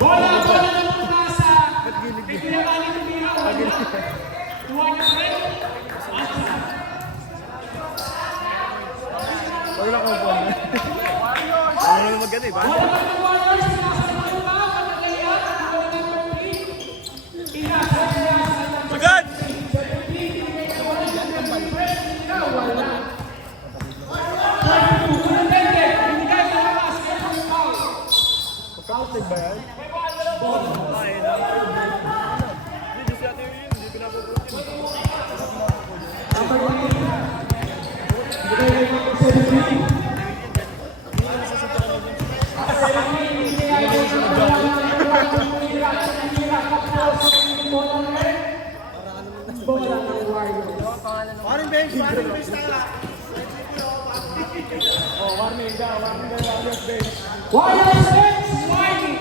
Bola ng nasa. Pinakali ng Mira. Tuwa niya rin. Wag lang ako po. Ano naman maganda eh, ba? Bola ng Warriors. Nasa pa. Panagayat. Sagad! Kapatid ba yan? Hindi siya tayo yun, hindi pinapabutin. Warning bench na ka. Oh, warning ka, Warriors bench. Warriors bench. Warning.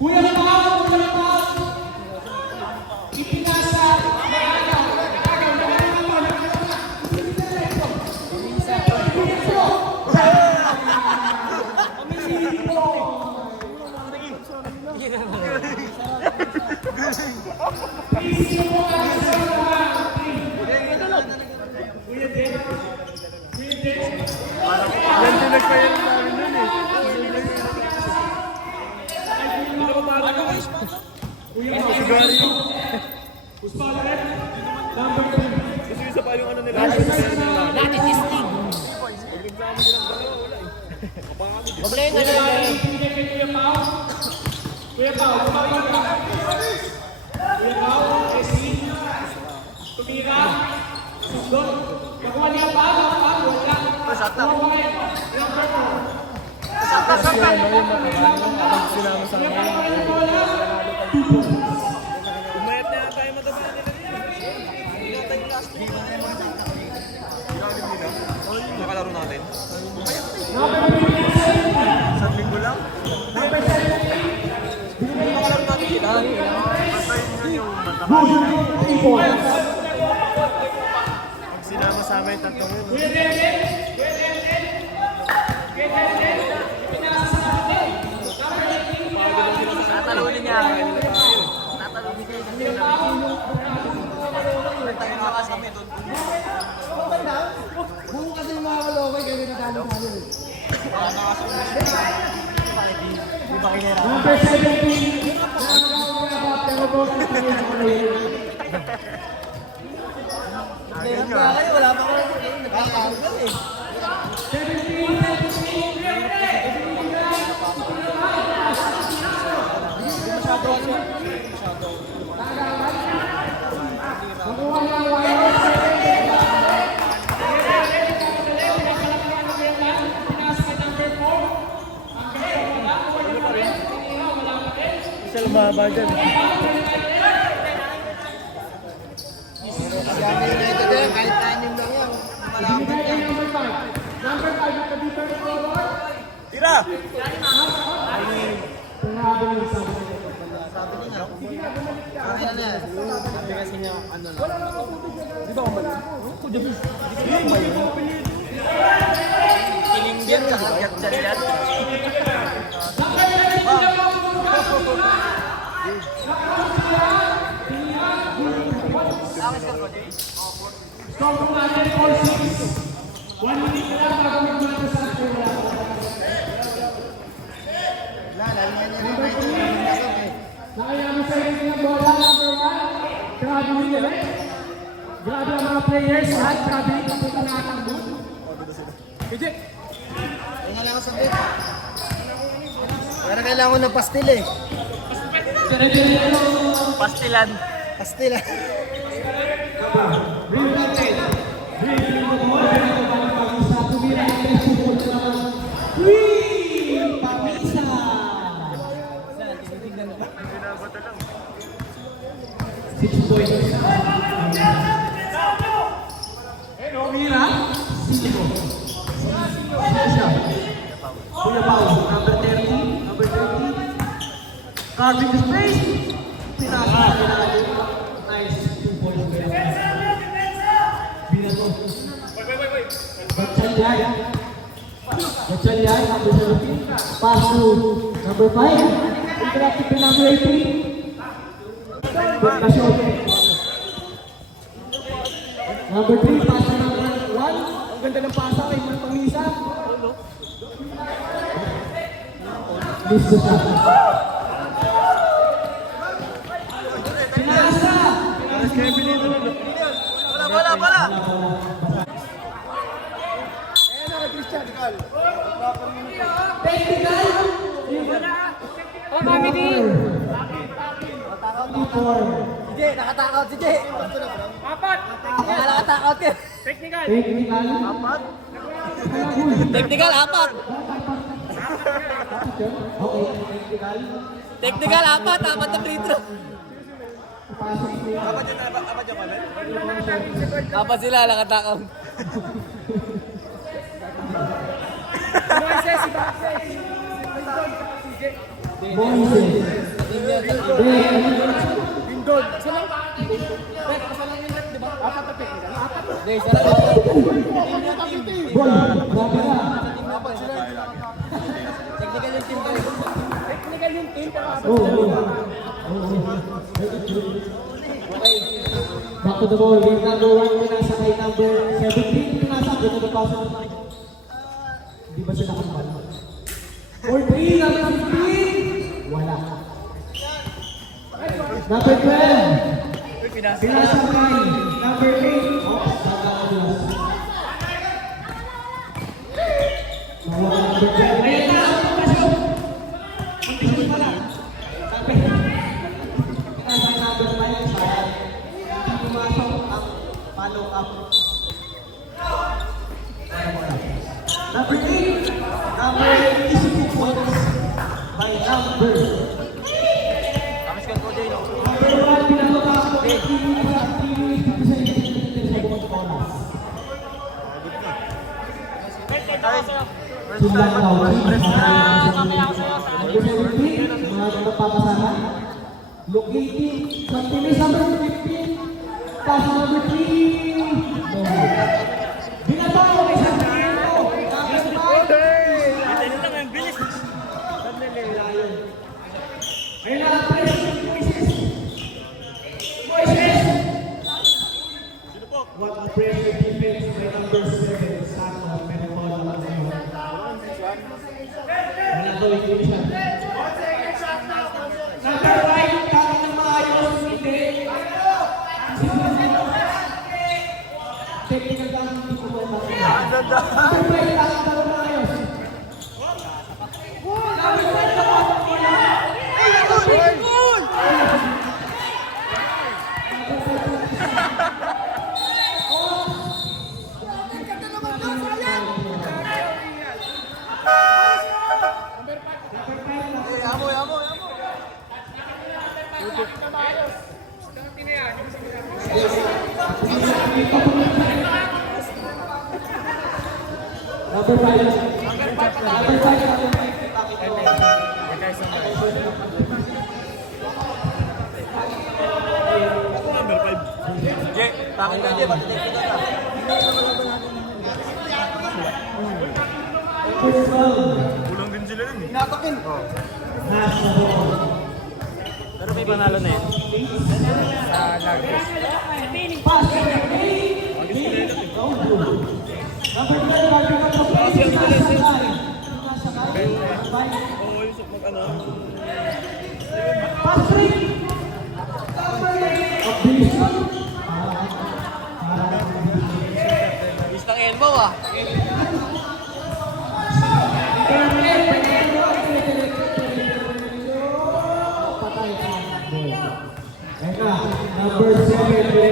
Kuya na pa. Ipinasa. Yan din nagpayin namin nun eh. Kasi isa pa yung ano nila. Dati testing. Huwag na yung ano lang. Kuya Pao, tumira, sundot. Nakuha niya pa, wala. Nakuha yan. Umayat na yata yung mataba nila. Nakalaro natin. Isang linggo lang. Nakalaro natin sila. Pag sinama sa amin, tatlong yun. Tatalunin niya. Tatalunin niya. Nagtayo na kasi kami doon. Buo kasi yung mga kalokay kaya natalo tayo. Number 17. Wala pa ko nakakagal eh. 17. Isa lumaba dyan. Kahit tanim lang yan. Malapit yan. Number 5 yung kabito ni Color. Tira! Sabi niya. Sabi kasi niya, ano lang. Dito ka mali. Kilinggan, kakagat dyan yan. Score natin 4-6. 1 minute na lang bago magmata sa atin. Number 3. Nakayama sa rin ng bola. Number 1. Grabe nila. Grabe ang mga players. Lahat grabe yung kapunta na atang boot. Kajik. Tingnan lang ako sa bit. Pero kailangan ko ng pastil eh. Pastilan. Pastilan. Kuya Pao, number 30, number 30. Carving the space. Pinaka. Nice 2 points. Binato. Wait. Ba't siya yan? Gatchalian, number 17. Pass to number 5. Interactive to number 18. Percussion. Number 3, pass to number 1. Ang ganda ng pasa kay Pangisa. Miss the shot. Sinasa! Bola! Technical! Oh, kami din. Sige, nakatakot si Jay. Apat. Nakatakot ka. Technical. Technical. Technical, apat. Okay, technical. Technical, apat na free throw. Apat sila, nakatakot. Moises, si Baxes. Moises. Lindon. Sila ba? Kasama yung net, di ba? Apat na technical. Apat. Hindi, sila. Boy, grabe na. Apat sila. Technical yung team ko. Technical yung team, pero apat. Back to the ball. Game number 1 pinasa kay number 17. Pinasa. Good to the pass. Di ba siya nakapal? For 3, number 15. Wala. Number 12. Pinasa kay number 8. Oh, Sagalas. Nawala number 12. Ayan na. Pasok. Ang pisot pala. Sabi. Pinasa kay number 5. Hindi pumasok ang follow up. Number 8, number 86 points by number. Number 1, pinapapasok ko 3 minutes at 3 minutes sa buong oras. Silang daw. Mamaya ako sa'yo. Number 17, mga nagpapasahan. Locating, Santilis number 15, pass number 3. No. Binataw kay Santilis. Ayun na, Moises! What a pressure defense by number 7, Sato, pero call naman sa'yo. Wala daw yung game shot. Number 5, kami ng maayos, hindi. Technical lang, hindi ko ba makita. Number 5, kami ng maayos. Number 5, Number 5. Jay, takot na Jay, pati technical na. Kulang din sila nun eh. Natakin. Pero may panalo na yun. Istang elbow ah. Number 7,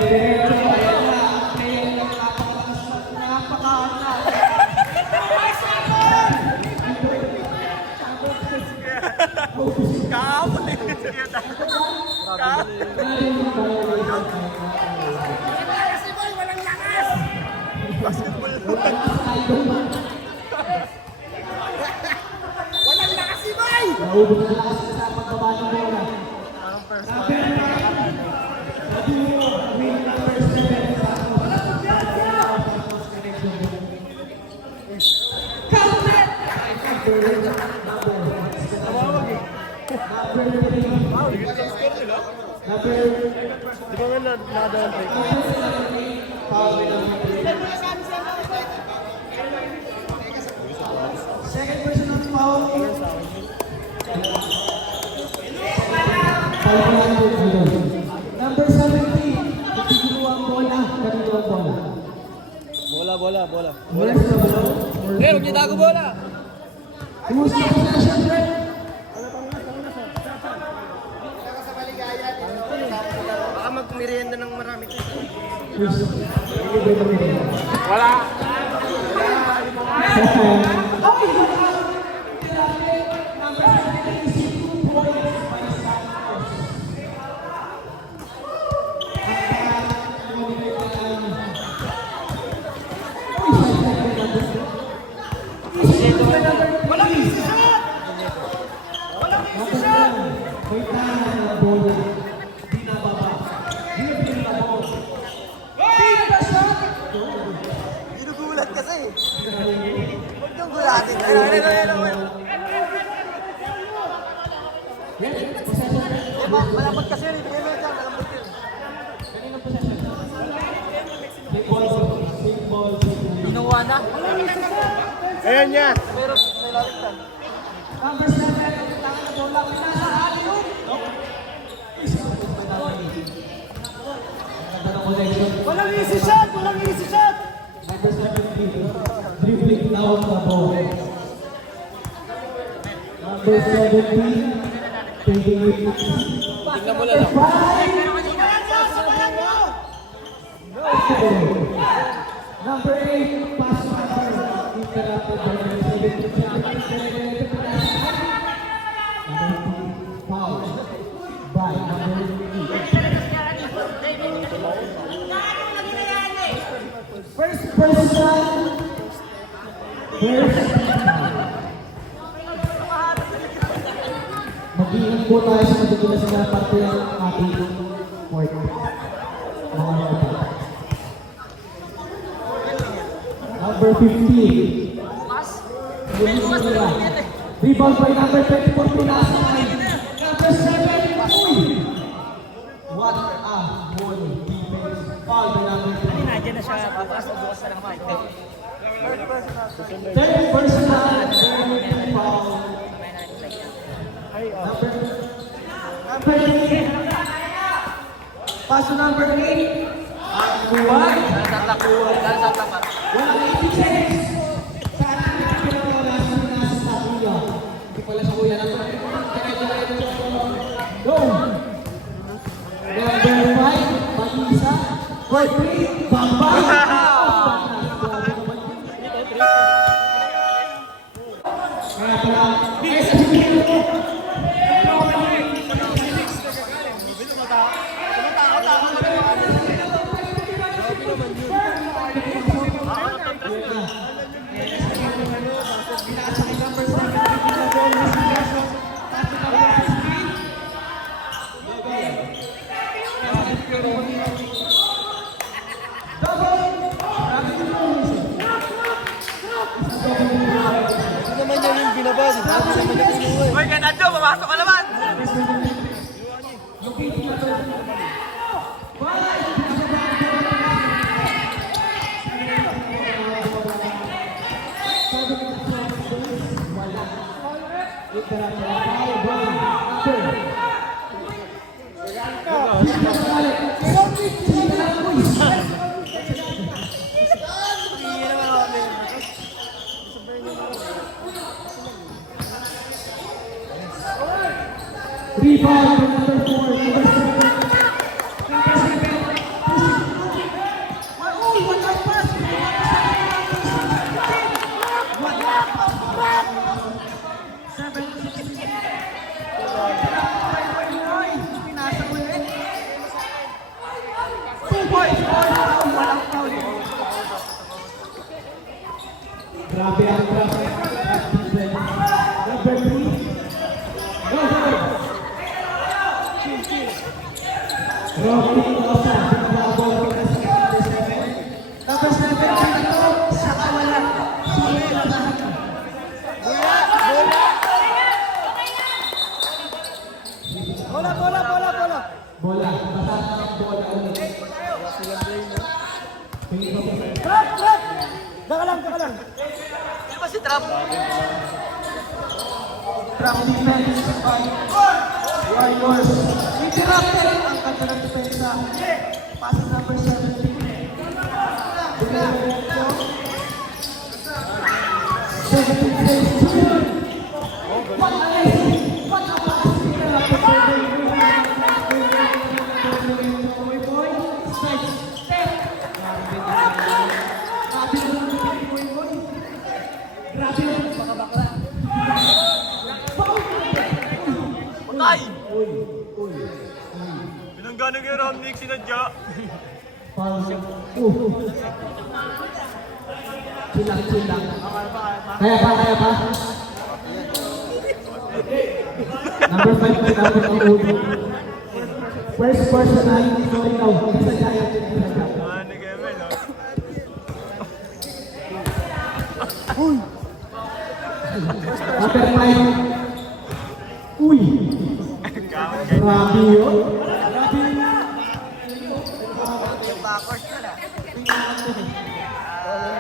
Naubos na lakas sa pagbaba ng bola. Number 7, Di ba nga nakadaan tayo? Second personal foul. 500. Number 17. Kanino ang bola? Kanino ang bola? Bola. Where's the ball? Pero, kita ko bola. Who's the possession rate? Baka magmerienda ng marami ito. Wala. Ginugulat kasi. Huwag yung gulatin. Ayun. Malambot kasi yun. Bigyan mo dyan. Malambot yun. Ginawa na. Ayan yan! Pero may lalit Number 7. Tangan na bola. Pinasa alley-oop. Walang easy shot! Number 17, dribbling down the ball. Number 17, taking it. Tingnan mo lang. Number 8, pass interrupted by number 17. Foul by number 8. First person. Mag-iingat po tayo sa matigilas na parte ng ating court. Mga kapatid. Number 15. Rebound by number 24, Pinasay. Number 7, Uy! What a goal defense. Foul by number 3. Nandiyan na siya. Bukas na lang naman. Third personal, third foul. Number 8. Pass to number 8. Ang buwan. Walang 80 seconds. Sa ating pinakawalas na nasa kuya. Hindi pala sa kuya. Go! Number 5, Batisa. For 3, Bambay. Kaya pala, Naman yan yung binabas. Uy, ganda doon. Mamasok ka naman. Rebound by number 4, number 7. Grabe ang grabe. Number 3. Go ahead. Rocky Osa, pinababol ko na sa number 7. Number 7, ito sa kawalan. Sulit na lahat. Daka lang. Sino ba si Trump? Trap defense by Warriors. Interrupted ang kanta ng depensa. Pass number 17. Diretso. 17 plays to win. What a pass. Interrupted by Boy. Strike. Step. Grabe yung pakabakla. Patay! Pinanggana kay Ramnik, sinadya. Chilang. Kaya pa. Number 5 na dapat ang ulo. First personal, so ikaw. Isa giant. Ano kay Mel, no? Number 5. Uy! Grabe yun. Backwards na na.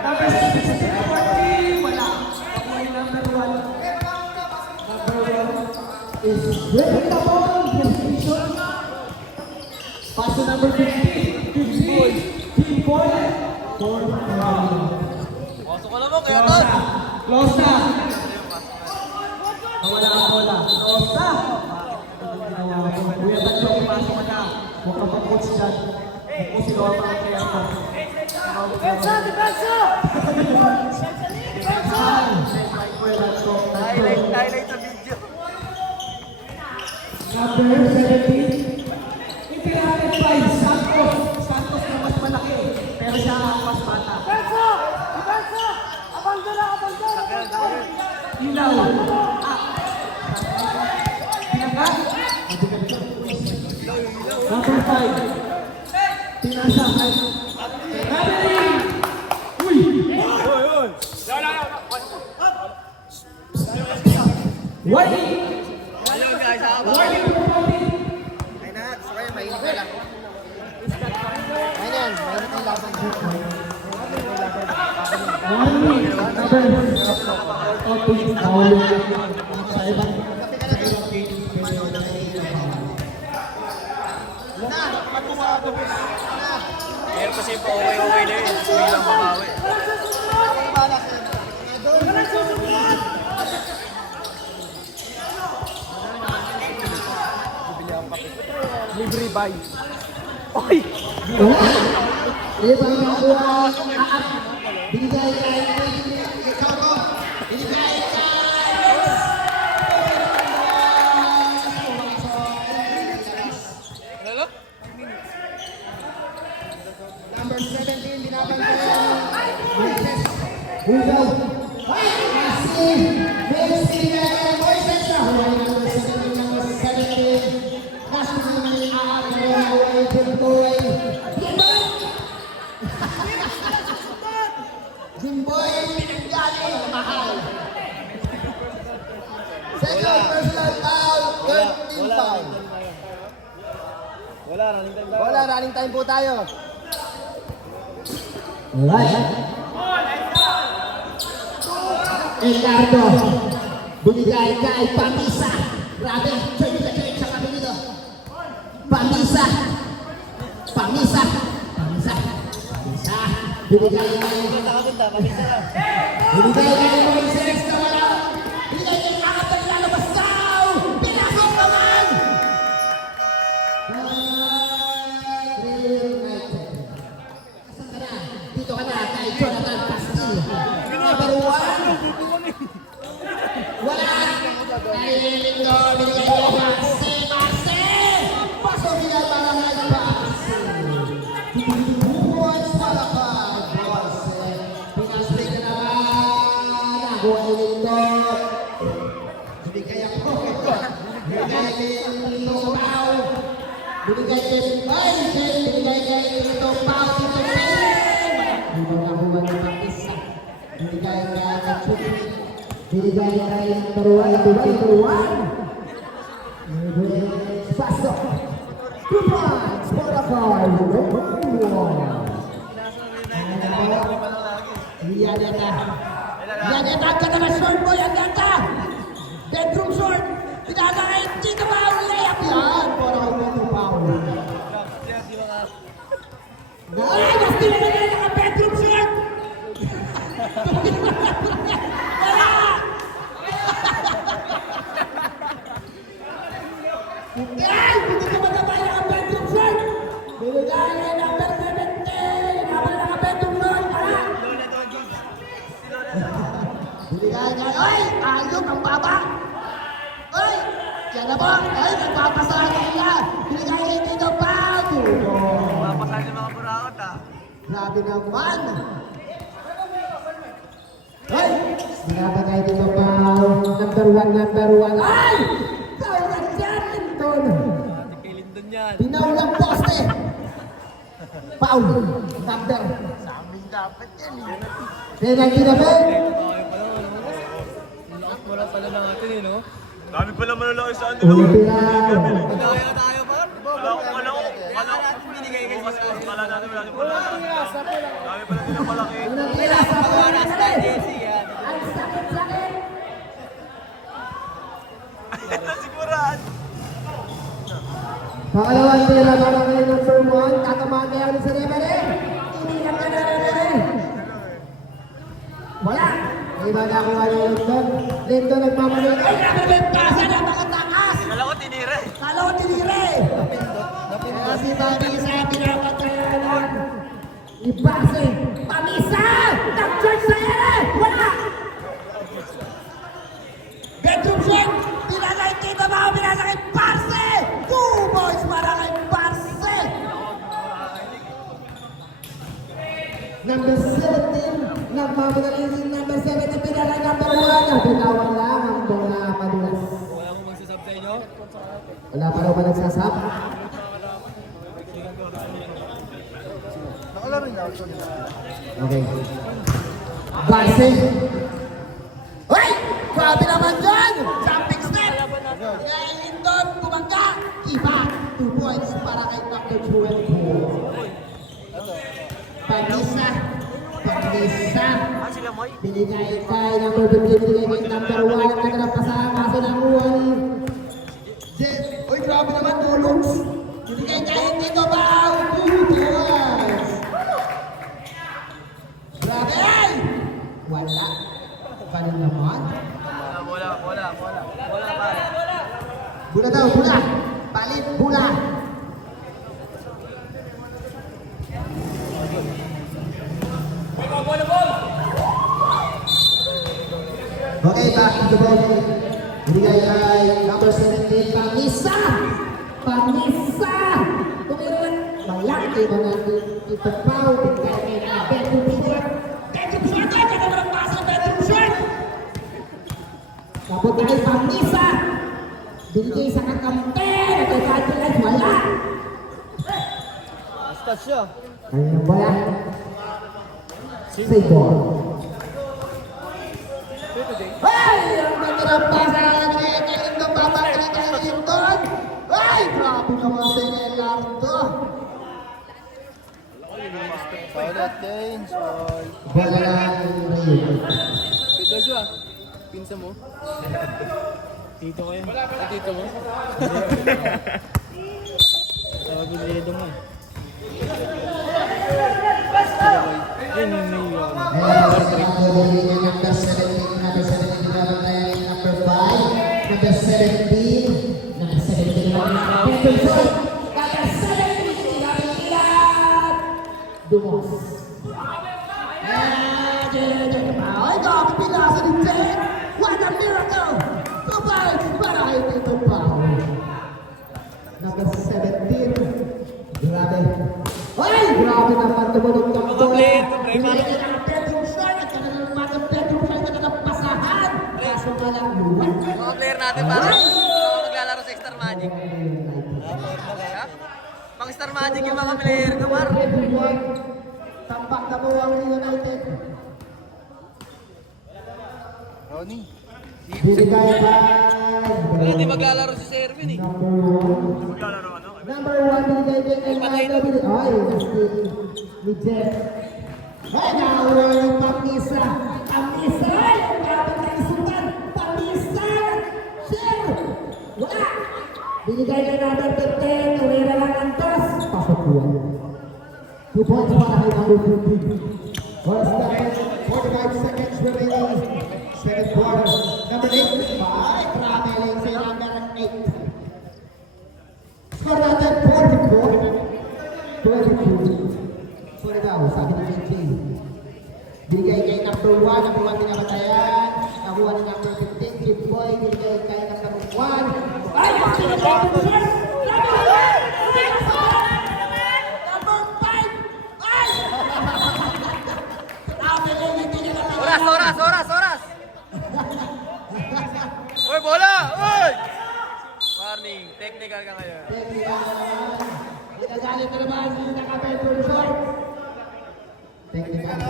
Number 6, wala. Number 1. Number 1 is breaking the ball. Decision. Pass to number 15. Team Boy. Fourth round. Pasok ka naman, kaya tol. Close na. Wala ang bola. Close na. Kuya, ba't yung ipasok ka na? Huwag ka pa coach dyan. Kung sino ang mga kaya ka. Highlight sa video. Number 17. Interrupted by Santos. Santos na mas malaki. Pero siya ang mas bata. Ilaw. Binangga. Number 5. Tinasa. Gathering. Uy. Warning. Hello guys, Warning for foul. Ay na, sakay, mainit ka lang. Ayun, mainit ang laban. Warning. Number 14. Foul. Sa ibang. Pero kasi pa okay na yun. Bilang makawi. libre buy. Oy! Ibang nakuha. Binigay kay Kato. Binigay Hello? Number 17, binabangga Hugaw. Messi. Messi na Moises na huwag number 17. Last na naman yung aakalawa. Jimboy. Jimboy. Pinagdali. Mahal. Second personal foul. Third team foul. Wala, running time po tayo. Right. Ricardo. Binigay kay Pamisa. Grabe. Check sa kami dito. Pamisa. Binigay kay Moises na wala. Binigay kay Agatag lalabas daw. Pinasok naman. Dito ka na kay Jonathan Castillo. Number 1. Wala. Kay Lindo. Binigay kay Mase. Pasok niya para nagpase. Buwas para kay Mase. Pinasok na naman. Nakuha ni Lindo. Binigay ako. Binigay kay Lindo Pao. Binigay kay Mase. Binigay kay Lindo Pao. Nakuha ni Batista. Binigay kay Kachuki. Binigay kay Taruan. Pasok. 2 points for the five. Yan yata. Yan yata ang ganda ng short mo. Yan yata. Bedroom short. Pinasakit. Dito ba ang layup yan? Para kay bedroom foul. Ay, mas tinanagay ang bedroom short. Wala. Ay, hindi ka magkabay ang bedroom short. Binigay na number 17. Number ng bedroom short. Wala. Binigay na. Ay, ayok ang baba. Ay, yan na ba? Ay, nagpapasahan na niya. Binigay na dito pa. Papasahan yung mga burakot ah. Grabe naman. Ay, binabagay dito pa. Number 1. Ay! Tawag dyan, Lindon. Kay Lindon yan. Pinaulang poste. Paul, number. Sa amin dapat yan eh. Penalty na ba? Wala pala natin eh, no? Dami pala malalaki sa ano. Ulit lang. Kaya tayo ba? Wala ko. Binigay kayo kasi wala natin wala natin pala. Dami pala nila malaki. Tira sa pagkakala sa Jesse yan. Ang sakit-sakit. Siguran. Pangalawang tira para kay number 1. Tatamaan kaya ulit sa referee. Hindi lang ka na referee. Wala. May ba nakuha ni Lindon? Lindon nagmamalit. Ay, napagpasa! Napakatakas! Kala ko tinire. Kala ko tinire! Kaya si Bobby sa pinapatayan. Ibase! Pamisa! Nag-charge sa ere! Wala! Bedroom shot! Pinasay kita ba ako? Pinasay Parse! 2 points para kay Parse! Number 17, nagmamadali si number 7 na pinalay number 1. Bitawan lang ang bola madulas. Wala akong magsasab sa inyo. Wala pa raw ba nagsasap? Nakalaro yung out nila. Okay. Base. Hoy! Grabe naman dyan! Jumping step! Kaya Lindon, bumangga! Iba! 2 points para kay Dr. Juventus. Pagisa. Ah, sila Moy? Binigay kay number 15, binigay kay number 1. Ang naganap pa sa kaso ng uwan. Uy, grabe naman, tulungs. Binigay kay Tito Bao. 2 points. Grabe! Wala. Ganun naman. Wala pare. Bula daw, bula. Palit, bula. Okay, back to the ball. Binigay kay number 17, Pamisa! Pamisa! Tumiran. Malaki ba natin ito Pao? Binigay kay bedroom short. Bedroom short! Kaya naman ang pasa bedroom short! Tapos kay Pamisa! Binigay sa kakampe! Nagkakatilan, wala! Basta siya. Ayun wala. Say ball. Hey! Ang magandang pasa kay Lindon. Babalik kay Lindon. Ay! Grabe naman sa Lindon. Solid Danes. Bola lang Rayo. Si Joshua. Pinsa mo? Tito ko yan. Tito mo? Sabi Ledo mo. Ayun yung may Number 17, number 17, number 5, number 17, number 17, number 17, Dumos. Ay, grabe pinasa ni Ted! What a miracle! Provides para kay Tito Pao. Number 17, grabe. Ay, grabe naman tumulog ng bola. Binigay ng bedroom shot at kaya naman ng bedroom shot na nagpasahan. Kaso nga lang luwan. mga player natin para maglalaro sa Star Magic. Pang Star Magic yung mga player ko, Mar. Tampak na mo ang United. Ronnie. Binigay pa. Hindi maglalaro si Servin eh. Maglalaro ano? Number 1, binigay kay Elmando. Ay, ni Jeff. Ay, nauna yung Pamisa. Pamisa! Yung grabe na isutan. Pamisa! Sir! Wala! Binigay ka natin 15. Nawira lang ang tos. Pasok buwan. 2 points para kay number 15. First second, 45 seconds remaining. Second quarter. Number 8. Ay, grabe lang si number 8. Score natin 44. 22. Sorry daw, sabi ng KJ. Bigay kay number 1, number 1 pinapatayan. Nakuha ni number 15, Kid Boy. Bigay kay number 1. Ay, kasi na number 1! Number 5! Ay! Grabe lang, hindi nila Oras! Uy, bola! Uy! Warning, technical ka ngayon. Technical naman. Pinagalit na naman si naka-paper short. Technical.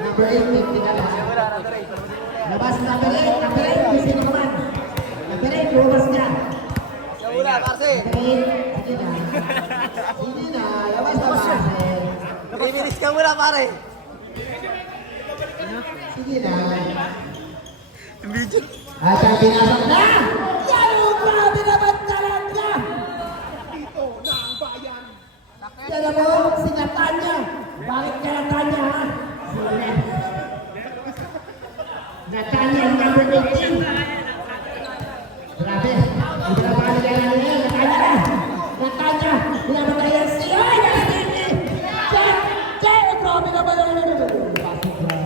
Number 8, technical naman. Labas number 8, number 8, may sino ka man. Number 8, lumabas ka. Wala, Marce. Number 8, sige na. Sige na, labas na Marce. 3 minutes ka muna, pare. Sige na. At ang pinasok na! Yan ang grabe naman talaga! Yan mo, si Natanya. Bakit ka Natanya, ha? Natanya, number 18. Grabe. Hindi na ba nila niya? Natanya! Natanya! Pinamatayan siya! Ay, Natanya! Check! Check! Grabe naman ang Pasok na.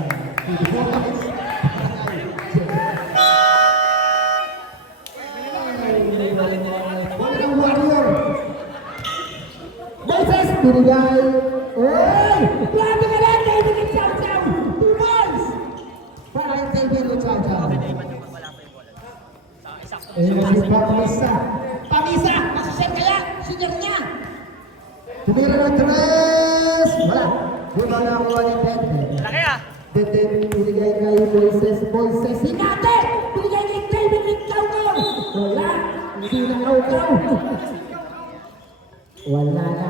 Walang warrior. Moses, binigay. Oy! Grabe ka lang! David and Chow Chow! 2 balls! Para yung David and Chow Chow. Eh, si Pamisa. Pamisa! Masasyan kaya! Senior niya! Tumira ng 3! Wala. Di ba nakuha ni Tete? Laki ah! Tete, binigay kay Moises. Moises, hinate! Binigay kay David and Chow Chow! Wala. Hindi na kaukaw. Wala na.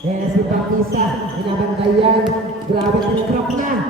Eh, si Pamisa, hinabantayan. Grabe ang trap niya.